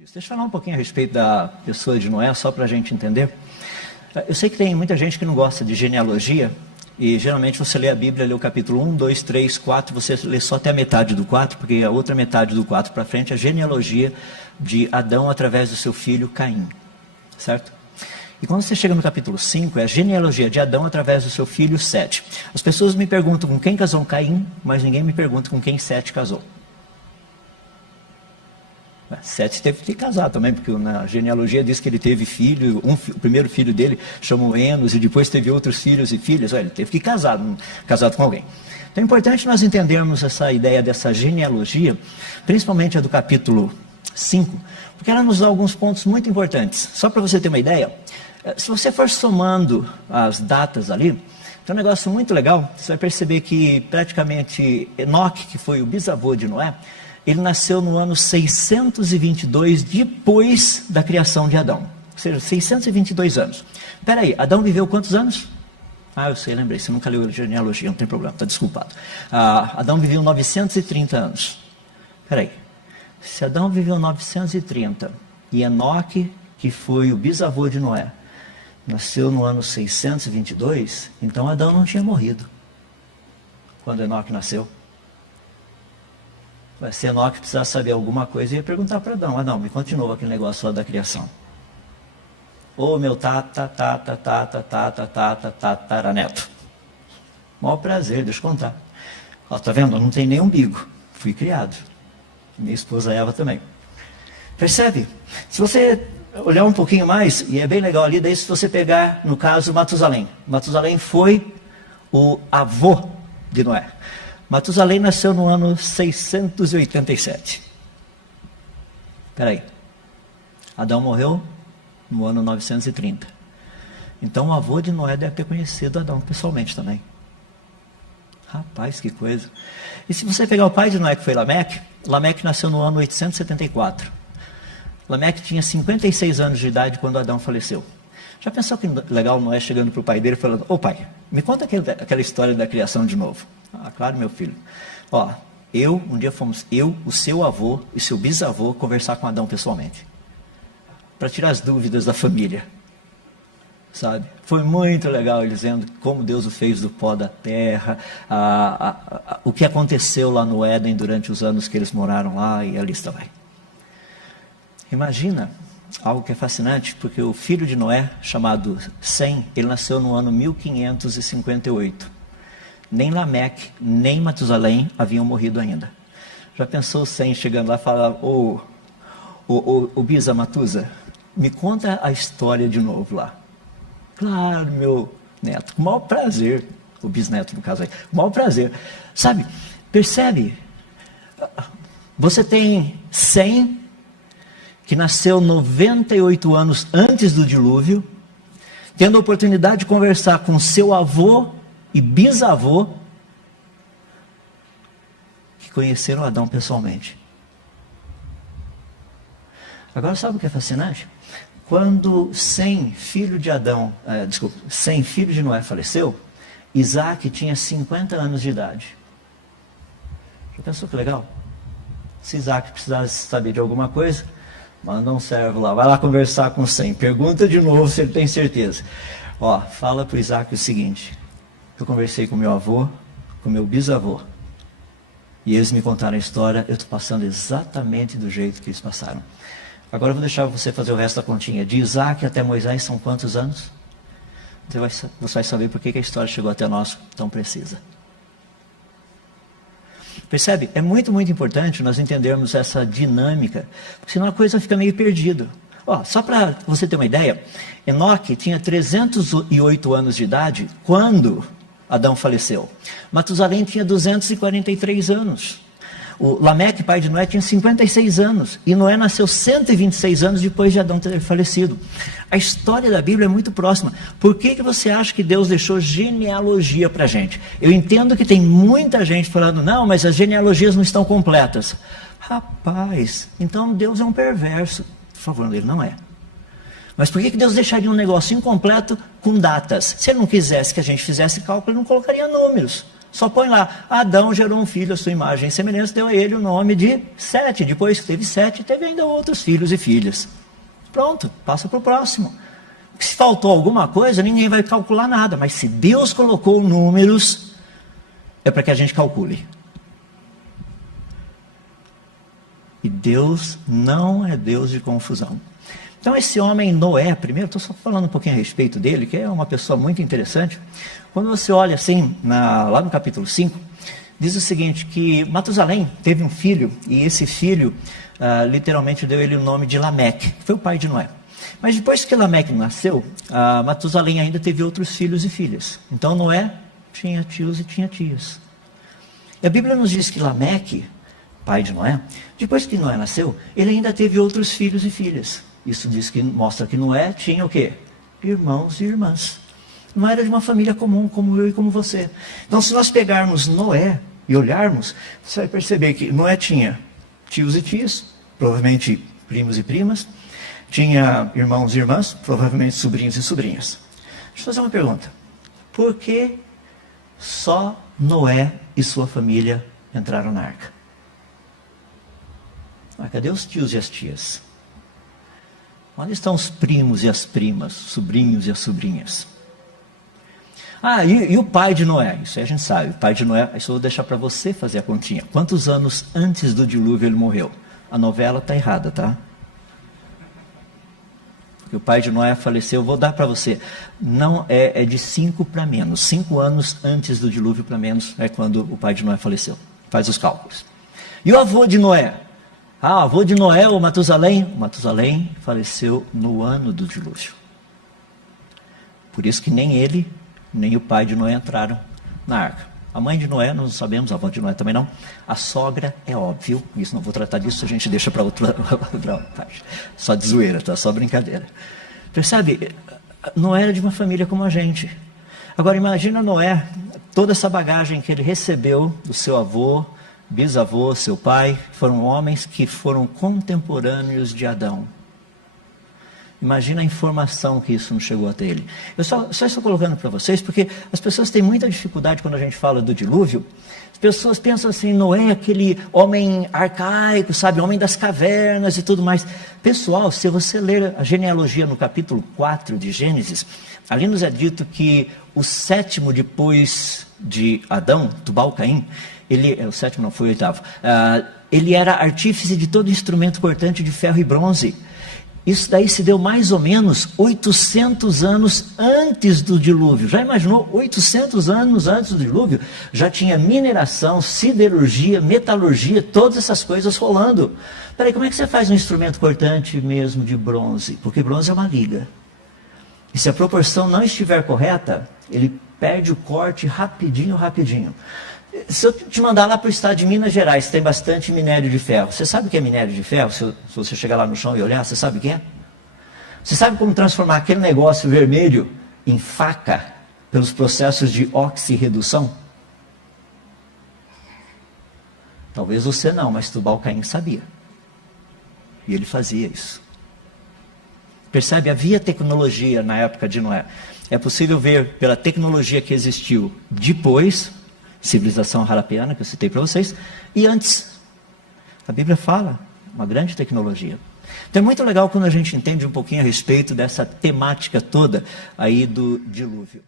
Deixa eu falar um pouquinho a respeito da pessoa de Noé, só para a gente entender. Eu sei que tem muita gente que não gosta de genealogia, e geralmente você lê a Bíblia, lê o capítulo 1, 2, 3, 4, você lê só até a metade do 4, porque a outra metade do 4 para frente é a genealogia de Adão através do seu filho Caim, certo? E quando você chega no capítulo 5, é a genealogia de Adão através do seu filho Sete. As pessoas me perguntam com quem casou Caim, mas ninguém me pergunta com quem Sete casou. Sete teve que casar também, porque na genealogia diz que ele teve filho, o primeiro filho dele chamou Enos, e depois teve outros filhos e filhas. Ele teve que casar, casado com alguém. Então é importante nós entendermos essa ideia dessa genealogia, principalmente a do capítulo 5, porque ela nos dá alguns pontos muito importantes. Só para você ter uma ideia, se você for somando as datas ali, tem um negócio muito legal. Você vai perceber que praticamente Enoque, que foi o bisavô de Noé, ele nasceu no ano 622 depois da criação de Adão. Ou seja, 622 anos. Espera aí, Adão viveu quantos anos? Eu sei, lembrei, você nunca leu a genealogia, não tem problema, está desculpado. Adão viveu 930 anos. Espera aí, se Adão viveu 930 e Enoque, que foi o bisavô de Noé, nasceu no ano 622, então Adão não tinha morrido quando Enoque nasceu. Se Enoque precisasse saber alguma coisa, ia perguntar para Adão: Adão, me continua aquele negócio lá da criação. Ô meu tataraneto. Maior prazer, deixa eu contar. Tá vendo? Eu não tenho nem umbigo. Fui criado. Minha esposa Eva também. Percebe? Se você olhar um pouquinho mais, e é bem legal ali, daí se você pegar, no caso, Matusalém. Matusalém foi o avô de Noé. Matusalém nasceu no ano 687. Espera aí. Adão morreu no ano 930. Então o avô de Noé deve ter conhecido Adão pessoalmente também. Rapaz, que coisa. E se você pegar o pai de Noé, que foi Lameque, Lameque nasceu no ano 874. Lameque tinha 56 anos de idade quando Adão faleceu. Já pensou que legal Noé chegando para o pai dele e falando: ô pai, me conta aquela história da criação de novo. Claro, meu filho. Um dia fomos o seu avô e seu bisavô conversar com Adão pessoalmente, para tirar as dúvidas da família, sabe? Foi muito legal ele dizendo como Deus o fez do pó da terra, o que aconteceu lá no Éden durante os anos que eles moraram lá, e a lista vai. Imagina algo que é fascinante, porque o filho de Noé, chamado Sem, ele nasceu no ano 1558. Nem Lameque, nem Matusalém haviam morrido ainda. Já pensou Sem chegando lá e falar: ô Bisa Matusa, me conta a história de novo lá. Claro, meu neto, com o maior prazer. O bisneto, no caso aí, com o maior prazer. Sabe, percebe? Você tem Sem, que nasceu 98 anos antes do dilúvio, tendo a oportunidade de conversar com seu avô e bisavô, que conheceram Adão pessoalmente. Agora, sabe o que é fascinante? Quando Sem, filho de Noé, faleceu, Isaac tinha 50 anos de idade. Já pensou que legal? Se Isaac precisasse saber de alguma coisa, manda um servo lá, vai lá conversar com Sem, pergunta de novo se ele tem certeza. Fala para o Isaac o seguinte: eu conversei com meu avô, com meu bisavô, e eles me contaram a história, eu estou passando exatamente do jeito que eles passaram. Agora eu vou deixar você fazer o resto da continha. De Isaac até Moisés são quantos anos? Você vai saber por que a história chegou até nós tão precisa. Percebe? É muito, muito importante nós entendermos essa dinâmica, porque senão a coisa fica meio perdida. Só para você ter uma ideia, Enoque tinha 308 anos de idade quando Adão faleceu. Matusalém tinha 243 anos. O Lameque, pai de Noé, tinha 56 anos. E Noé nasceu 126 anos depois de Adão ter falecido. A história da Bíblia é muito próxima. Por que você acha que Deus deixou genealogia para a gente? Eu entendo que tem muita gente falando: não, mas as genealogias não estão completas. Rapaz, então Deus é um perverso. Por favor, ele não é. Mas por que Deus deixaria um negócio incompleto com datas? Se ele não quisesse que a gente fizesse cálculo, ele não colocaria números. Só põe lá, Adão gerou um filho à sua imagem e semelhança, deu a ele o nome de Sete. Depois que teve Sete, teve ainda outros filhos e filhas. Pronto, passa para o próximo. Se faltou alguma coisa, ninguém vai calcular nada. Mas se Deus colocou números, é para que a gente calcule. E Deus não é Deus de confusão. Então esse homem Noé, primeiro, estou só falando um pouquinho a respeito dele, que é uma pessoa muito interessante. Quando você olha assim, lá no capítulo 5, diz o seguinte, que Matusalém teve um filho, e esse filho literalmente deu ele o nome de Lameque, que foi o pai de Noé. Mas depois que Lameque nasceu, Matusalém ainda teve outros filhos e filhas. Então Noé tinha tios e tinha tias. E a Bíblia nos diz que Lameque, pai de Noé, depois que Noé nasceu, ele ainda teve outros filhos e filhas. Isso mostra que Noé tinha o quê? Irmãos e irmãs. Não era de uma família comum, como eu e como você. Então, se nós pegarmos Noé e olharmos, você vai perceber que Noé tinha tios e tias, provavelmente primos e primas, tinha irmãos e irmãs, provavelmente sobrinhos e sobrinhas. Deixa eu fazer uma pergunta. Por que só Noé e sua família entraram na arca? Cadê os tios e as tias? Onde estão os primos e as primas, sobrinhos e as sobrinhas? E o pai de Noé? Isso aí a gente sabe. O pai de Noé, isso eu vou deixar para você fazer a continha. Quantos anos antes do dilúvio ele morreu? A novela está errada, tá? Porque o pai de Noé faleceu, eu vou dar para você. Não é de 5 para menos. 5 anos antes do dilúvio para menos é quando o pai de Noé faleceu. Faz os cálculos. E o avô de Noé? O avô de Noé, o Matusalém? O Matusalém faleceu no ano do dilúvio. Por isso que nem ele, nem o pai de Noé entraram na arca. A mãe de Noé, não sabemos, a avó de Noé também não. A sogra é óbvio, isso não vou tratar disso, a gente deixa para outra parte. Só de zoeira, tá? Só brincadeira. Percebe? Noé era de uma família como a gente. Agora imagina Noé, toda essa bagagem que ele recebeu do seu avô, bisavô, seu pai, foram homens que foram contemporâneos de Adão. Imagina a informação que isso não chegou até ele. Eu só estou colocando para vocês, porque as pessoas têm muita dificuldade quando a gente fala do dilúvio. As pessoas pensam assim, Noé, aquele homem arcaico, sabe, homem das cavernas e tudo mais. Pessoal, se você ler a genealogia no capítulo 4 de Gênesis, ali nos é dito que o sétimo depois de Adão, Tubal-Caim, o sétimo não, foi o oitavo, ele era artífice de todo instrumento cortante de ferro e bronze. Isso daí se deu mais ou menos 800 anos antes do dilúvio. Já imaginou? 800 anos antes do dilúvio, já tinha mineração, siderurgia, metalurgia, todas essas coisas rolando. Peraí, como é que você faz um instrumento cortante mesmo de bronze? Porque bronze é uma liga. E se a proporção não estiver correta, ele perde o corte rapidinho. Se eu te mandar lá para o estado de Minas Gerais, tem bastante minério de ferro. Você sabe o que é minério de ferro? Se você chegar lá no chão e olhar, você sabe o que é? Você sabe como transformar aquele negócio vermelho em faca pelos processos de oxirredução? Talvez você não, mas Tubal-Caim sabia. E ele fazia isso. Percebe? Havia tecnologia na época de Noé. É possível ver pela tecnologia que existiu depois, civilização harapiana, que eu citei para vocês, e antes. A Bíblia fala, uma grande tecnologia. Então é muito legal quando a gente entende um pouquinho a respeito dessa temática toda aí do dilúvio.